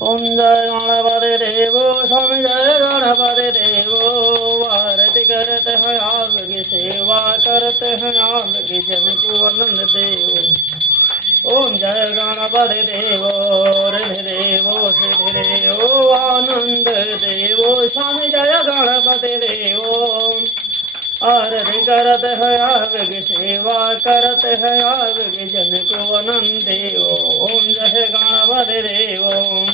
ओम जय गणपति देवो स्वामी जय गणपति देवो। आरती करते हैं आपकी सेवा करते हैं आपकी जन को आनंद देवो। ओम जय गणपति देवो रिधि देवो सिद्धि देवो आनंद देवो स्वामी जय गणपति देवो। आरती करते हैं आपकी सेवा करते हैं आपकी जन को आनंद देवो। ओम जय गणपति देवो।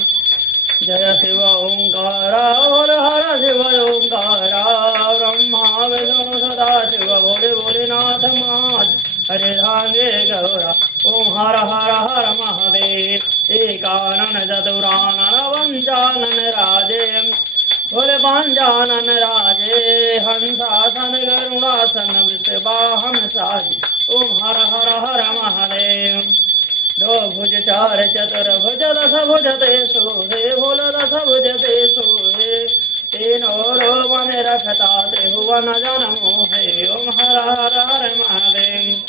जय शिव ओंकारा हर हर शिव ओंकारा ब्रह्मा विष्णु सदा शिव भोले भोलेनाथ महादेव हरे धांगे गौरा। ओम हर हर हर महादेव एकानन चतुरानन पंचानन राजे भोले पंचानन राजे हंसासन गरुणासन वृषभाहन साजे। ओम हर हर हर महादेव। दो भुज चार चतुर्भुज दश भुज तेषु हे भोल दश भुज तेषु हे तीनों रोमन रखता त्रिभुवन जनमो हे। ओम हर हर हर महादेव।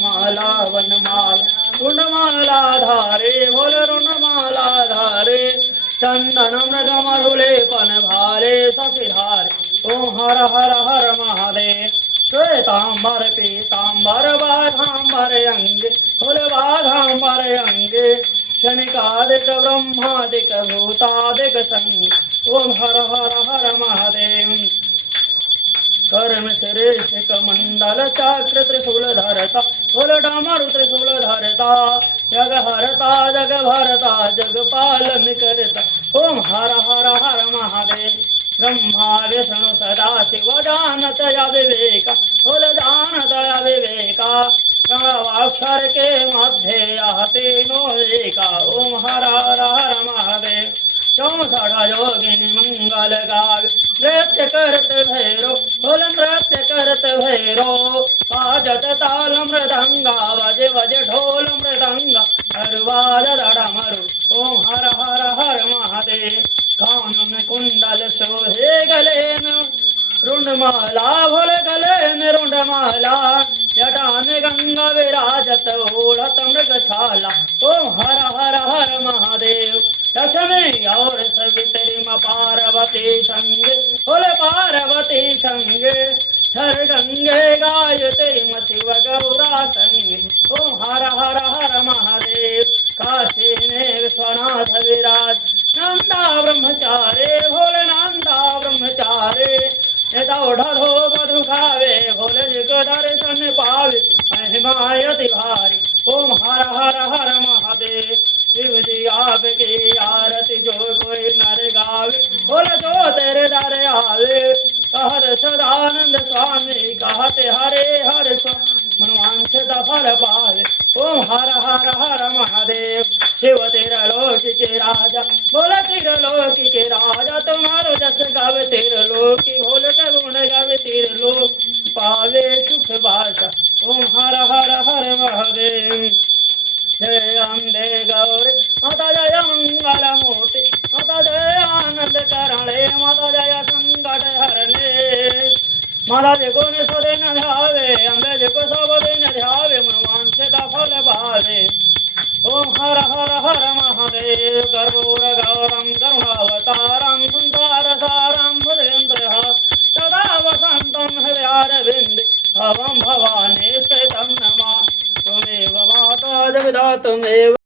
माला वनमाला रुंडमाला धारे भोल रुंडमाला धारे चंदन मृग मधुलेपन भारे शशिधारे। ओम हर हर हर महादेव। श्वेतांबर पीतांबर बाघांबर अंगे भोले बाघांबर अंगे क्षणिकादिक ब्रह्मादिक भूतादिक संग। ओम हर हर हर महादेव। कर्म श्रेष्ठ मंडल चक्र त्रिशूल धरता भोल डामरु त्रिशूल धरता जग हरता जग भरता जग पालन करता। ओम हर हर हर महादेव। ब्रह्मा विष्णु सदा शिव जानत या विवेका भोल जानत या विवेका प्रणवाक्षर के मध्य आते नो एका। ओम हर हर हर महादेव। 64 योगिनी मंगल गावे नृत्य करत भैरो भोल नृत्य करत भैरो बाजत ताल मृदंगा बजे बजे ढोल मृदंगा हरवाल डमरू। ओम हर हर हर महादेव। कान में कुंडल सोहे गले में रुंडमाला भोले गले में रुंडमाला जटा में गंगा विराजत ओढ़त मृगछाला। ओम हर हर हर महादेव। दशमी और सवितरी म पार्वती संगे भोले पार्वती संगे हर गंगे गायत्री म शिव गौरा संगे। ओम हर हर हर महादेव। काशी में विश्वनाथ विराज नंदा ब्रह्मचारे भोले नंदा ब्रह्मचारे नेता ढो बधु खावे भोले जी को दर्शन पावे महिमायति भारी। ओम हर हर हर महादेव। शिव जी आपकी आरती जो कोई नर गावे भोले जो तेरे दर आवे कहत सदानंद स्वामी कहते हरे हर स्वामी मनवांछित फल पावे। ओम हर हर हर महादेव। शिव तेरा लोक के राजा बोले तेरा लोक के राजा तुम्हारो जस गावे तेरा लोक भोल का गुण गावे तेरा लोक पावे सुख बासा। ओम हर हर हर महादेव। जय अम्बे गौरी माता जय मंगल मूर्ति माता जय आनंद करणे माता जय संकट हरणे माता जी को निष्ठ दिन ध्यावे अम्बे जी को सब दिन ध्यावे मनवांछित फल पावे।